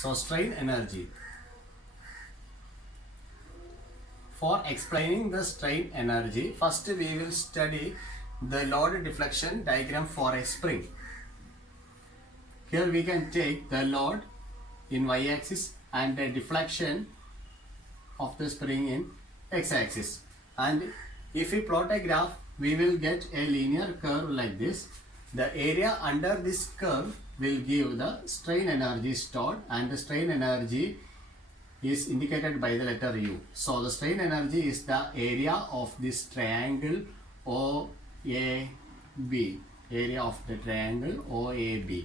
So strain energy. For explaining the strain energy, first we will study the load deflection diagram for a spring. Here we can take the load in y-axis and the deflection of the spring in x-axis. And if we plot a graph, we will get a linear curve like this. The area under this curve will give the strain energy stored, and the strain energy is indicated by the letter U. So the strain energy is the area of this triangle OAB, area of the triangle OAB.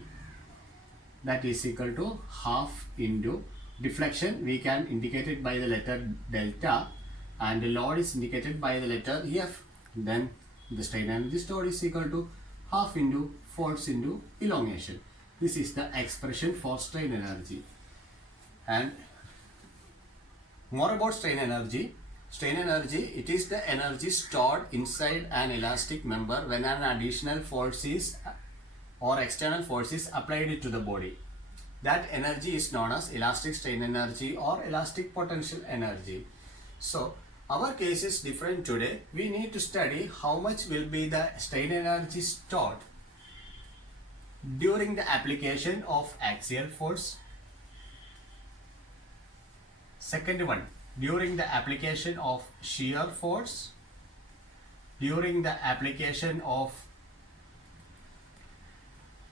That is equal to half into deflection. We can indicate it by the letter delta, and the load is indicated by the letter F. Then the strain energy stored is equal to half into force into elongation. This is the expression for strain energy. And more about strain energy. Strain energy, it is the energy stored inside an elastic member when an additional force is or external force is applied to the body. That energy is known as elastic strain energy or elastic potential energy. So our case is different today. We need to study how much will be the strain energy stored during the application of axial force. Second one, during the application of shear force, during the application of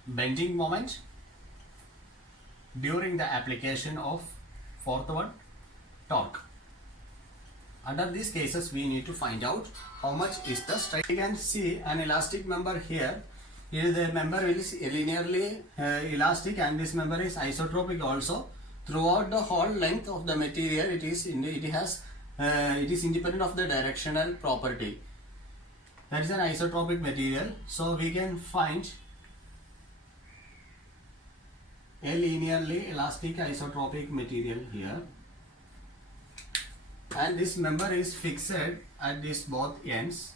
bending moment, during the application of fourth one, torque. Under these cases, we need to find out how much is the strain. You can see an elastic member here. Here the member is linearly elastic, and this member is isotropic also. Throughout the whole length of the material, it is independent of the directional property. That is an isotropic material. So we can find a linearly elastic isotropic material here, and this member is fixed at these both ends.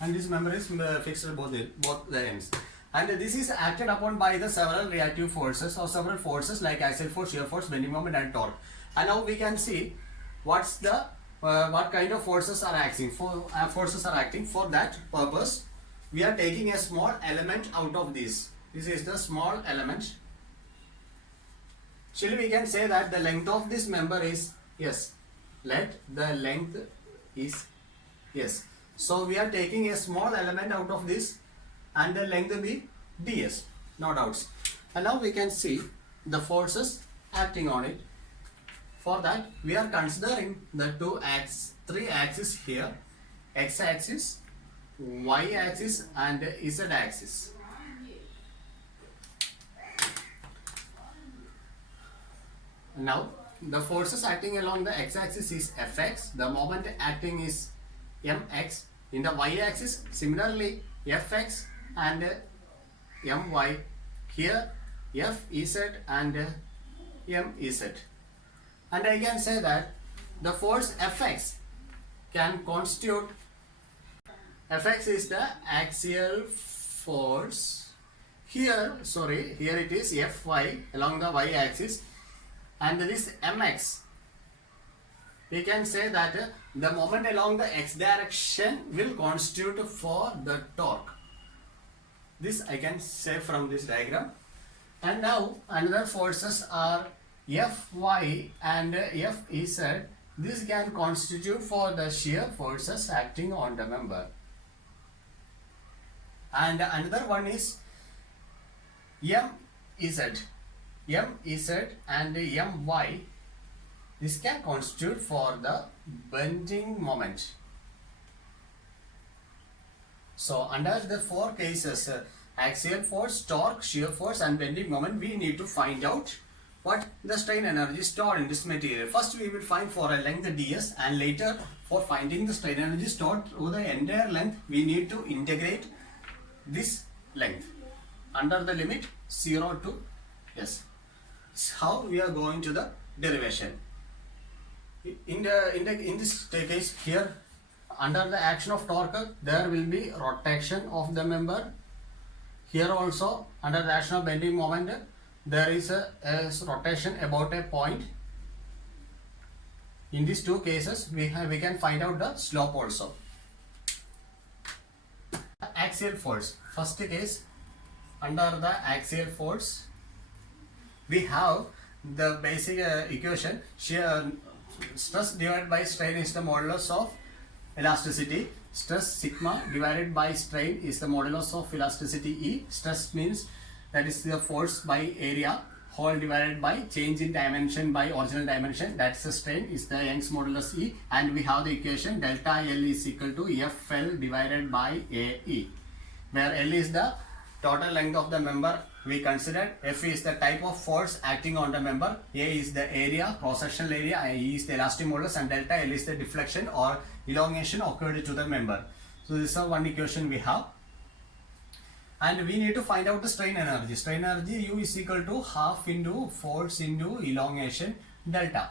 And this member is fixed at both the ends. And this is acted upon by the several reactive forces or several forces like axial force, shear force, bending moment, and torque. And now we can see what kind of forces are acting. For that purpose, we are taking a small element out of this. This is the small element. Still, we can say that the length of this member is S. Let the length is S. So we are taking a small element out of this, and the length will be ds, no doubts. And now we can see the forces acting on it. For that, we are considering the three axes here: x-axis, y-axis, and z-axis. Now the forces acting along the x-axis is Fx. The moment acting is mx. In the y-axis, similarly, Fx and my. Here Fz and mz. And I can say that the force Fx can constitute. Fx is the axial force. Here it is Fy along the y-axis, and this mx. We can say that the moment along the x direction will constitute for the torque. This I can say from this diagram. And now another forces are Fy and Fz. This can constitute for the shear forces acting on the member. And another one is Mz and My. This can constitute for the bending moment. So under the four cases, axial force, torque, shear force, and bending moment, we need to find out what the strain energy stored in this material. First we will find for a length ds, and later for finding the strain energy stored through the entire length, we need to integrate this length under the limit 0 to s. how we are going to the derivation. In this case here, under the action of torque, there will be rotation of the member. Here also, under the action of bending moment, there is a rotation about a point. In these two cases, we can find out the slope also. Axial force. First case, under the axial force, we have the basic equation. Shear stress divided by strain is the modulus of elasticity. Stress sigma divided by strain is the modulus of elasticity E. Stress means that is the force by area, whole divided by change in dimension by original dimension. That's the strain, is the Young's modulus E. And we have the equation delta L is equal to FL divided by AE, where L is the total length of the member we considered, F is the type of force acting on the member, A is the area, cross-sectional area, E is the elastic modulus, and delta L is the deflection or elongation occurred to the member. So this is one equation we have. And we need to find out the strain energy. Strain energy U is equal to half into force into elongation delta.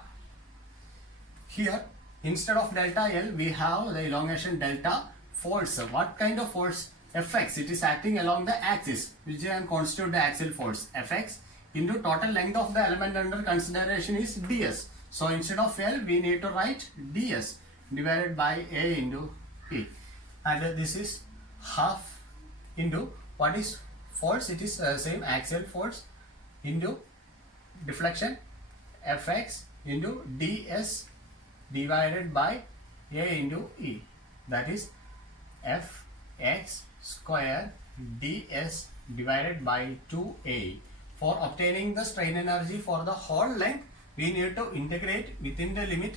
Here, instead of delta L, we have the elongation delta force. What kind of force? Fx, it is acting along the axis, which can constitute the axial force. Fx into total length of the element under consideration is ds. So instead of L, we need to write ds divided by A into P. And this is half into what is force? It is same axial force into deflection, Fx into ds divided by A into E. That is Fx square ds divided by 2A. For obtaining the strain energy for the whole length, we need to integrate within the limit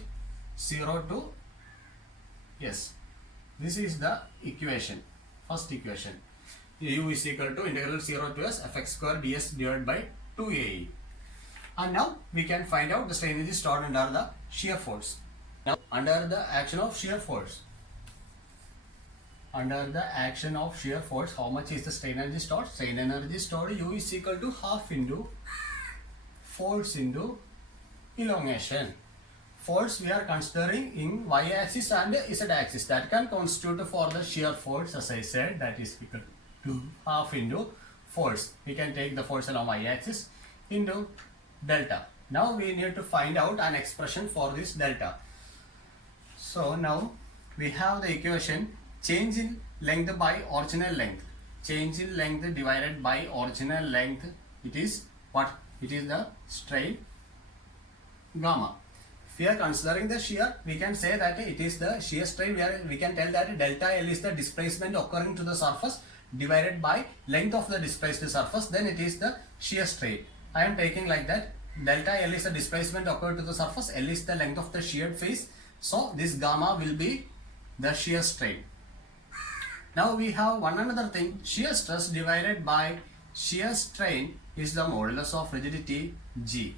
0 to S. This is the equation, first equation. U is equal to integral 0 to S Fx square ds divided by 2A. And now we can find out the strain energy stored under the shear force. Now under the action of shear force, how much is the strain energy stored? Strain energy stored U is equal to half into force into elongation. Force we are considering in y-axis and z-axis. That can constitute for the shear force, as I said, that is equal to half into force. We can take the force along y-axis into delta. Now we need to find out an expression for this delta. So now we have the equation change in length by original length. Change in length divided by original length. It is what? It is the strain gamma. If we are considering the shear, we can say that it is the shear strain, where we can tell that delta L is the displacement occurring to the surface divided by length of the displaced surface. Then it is the shear strain. I am taking like that. Delta L is the displacement occurred to the surface. L is the length of the sheared face. So this gamma will be the shear strain. Now we have one another thing. Shear stress divided by shear strain is the modulus of rigidity G.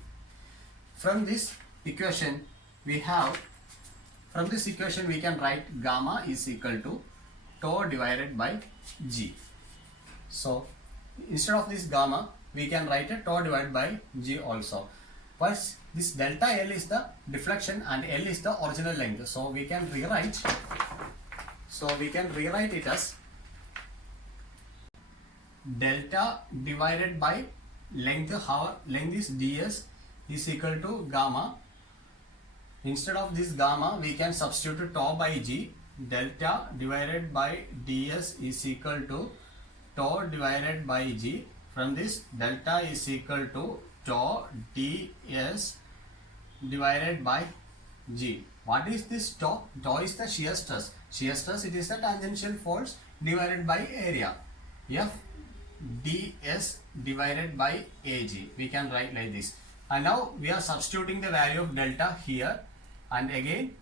From this equation we can write gamma is equal to tau divided by G. So instead of this gamma, we can write a tau divided by G also. First, this delta L is the deflection and L is the original length. So we can rewrite it as delta divided by length. How length is ds is equal to gamma. Instead of this gamma, we can substitute tau by G. Delta divided by ds is equal to tau divided by G. From this, delta is equal to tau ds divided by G. What is this tau? Tau is the shear stress. Shear stress, it is the tangential force divided by area. F ds divided by Ag. We can write like this. And now we are substituting the value of delta here. And again,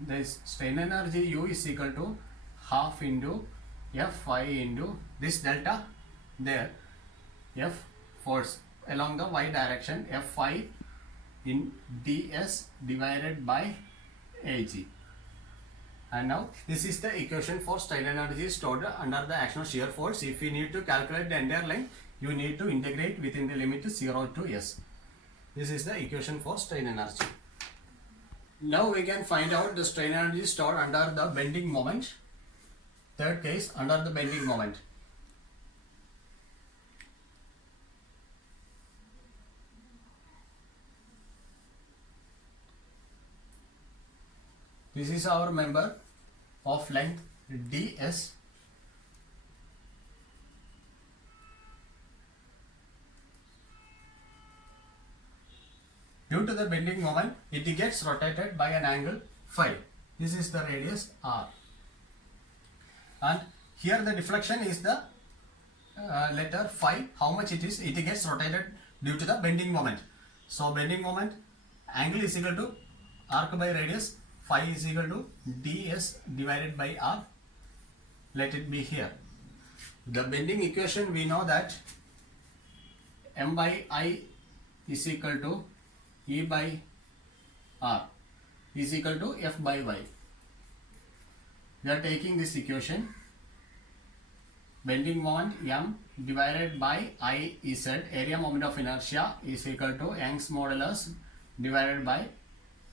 this strain energy U is equal to half into Fi into this delta there. F force along the y direction, Fi in ds divided by Ag. And now this is the equation for strain energy stored under the action of shear force. If you need to calculate the entire length, you need to integrate within the limit 0 to S. This is the equation for strain energy. Now we can find out the strain energy stored under the bending moment. Third case, under the bending moment. This is our member of length ds. Due to the bending moment, it gets rotated by an angle phi. This is the radius r. And here the deflection is the letter phi. How much it is? It gets rotated due to the bending moment. So bending moment, angle is equal to arc by radius. Phi is equal to ds divided by r. Let it be here. The bending equation, we know that m by I is equal to E by R is equal to F by Y. We are taking this equation. Bending moment M divided by I Z, area moment of inertia, is equal to Young's modulus divided by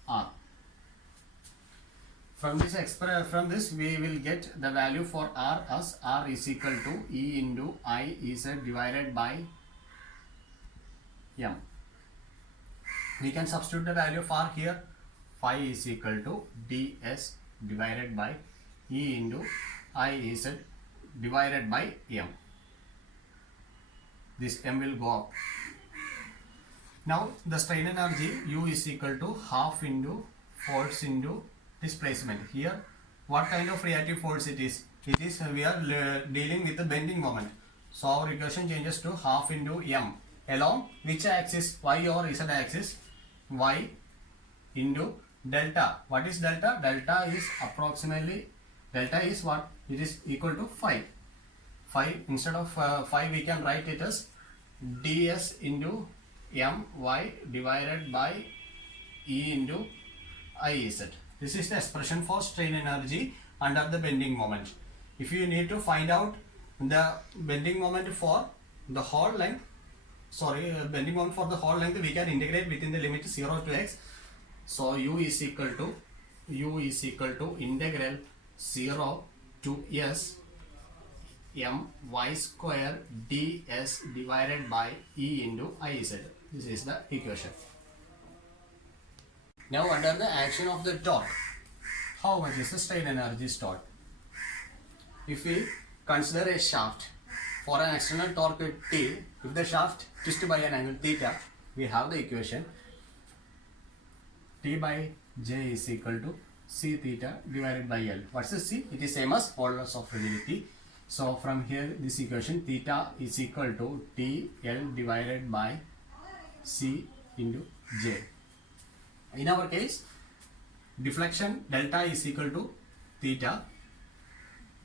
R. From this we will get the value for R as R is equal to E into I Z divided by M. We can substitute the value of R here. Phi is equal to ds divided by E into I Z divided by M. This M will go up. Now the strain energy U is equal to half into force into displacement. Here what kind of reactive force it is? It is, we are dealing with the bending moment. So our equation changes to half into M. Along which axis? Y or Z axis? Y into delta. What is delta? Delta is approximately, delta is what? It is equal to phi. Phi, instead of phi we can write it as ds into my divided by E into Iz. This is the expression for strain energy under the bending moment. If you need to find out the bending moment for the whole length, bending moment for the whole length, we can integrate within the limit 0 to x. So u is equal to integral 0 to s m y square ds divided by E into Iz. This is the equation. Now under the action of the torque, how much is the strain energy stored? If we consider a shaft for an external torque T, if the shaft twists by an angle theta, we have the equation T by J is equal to C theta divided by L. What's the C? It is same as modulus of rigidity. So from here this equation theta is equal to T L divided by C into J. In our case, deflection delta is equal to theta.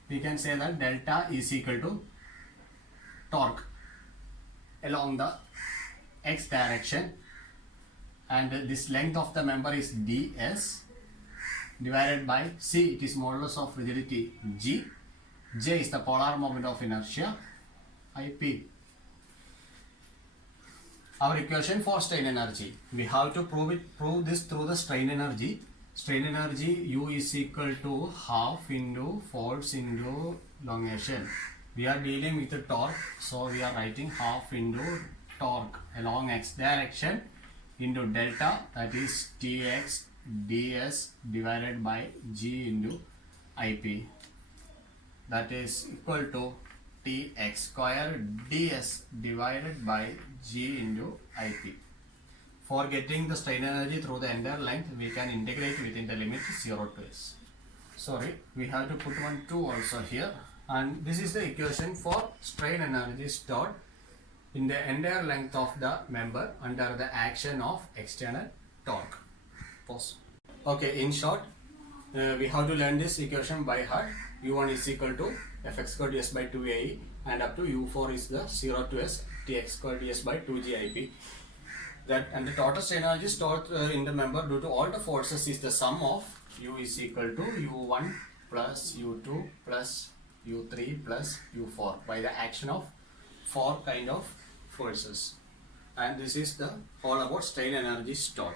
We can say that delta is equal to torque along the x direction, and this length of the member is ds divided by C, it is modulus of rigidity G, J is the polar moment of inertia, IP. Our equation for strain energy, we have to prove this through the strain energy. Strain energy U is equal to half into force into elongation. We are dealing with the torque, so we are writing half into torque along x direction into delta, that is Tx ds divided by G into IP, that is equal to Tx square ds divided by G into IP. For getting the strain energy through the entire length, we can integrate within the limit 0 to s. Sorry, we have to put 1 2 also here, and this is the equation for strain energy stored in the entire length of the member under the action of external torque. Pause. Okay, in short, we have to learn this equation by heart. U1 is equal to Fx squared ds by 2ae, and up to U4 is the 0 to s Tx squared ds by 2gip. That, and the total strain energy stored in the member due to all the forces is the sum of U is equal to U1 plus U2 plus U3 plus U4 by the action of 4 kind of forces. and this is the all about strain energy stored.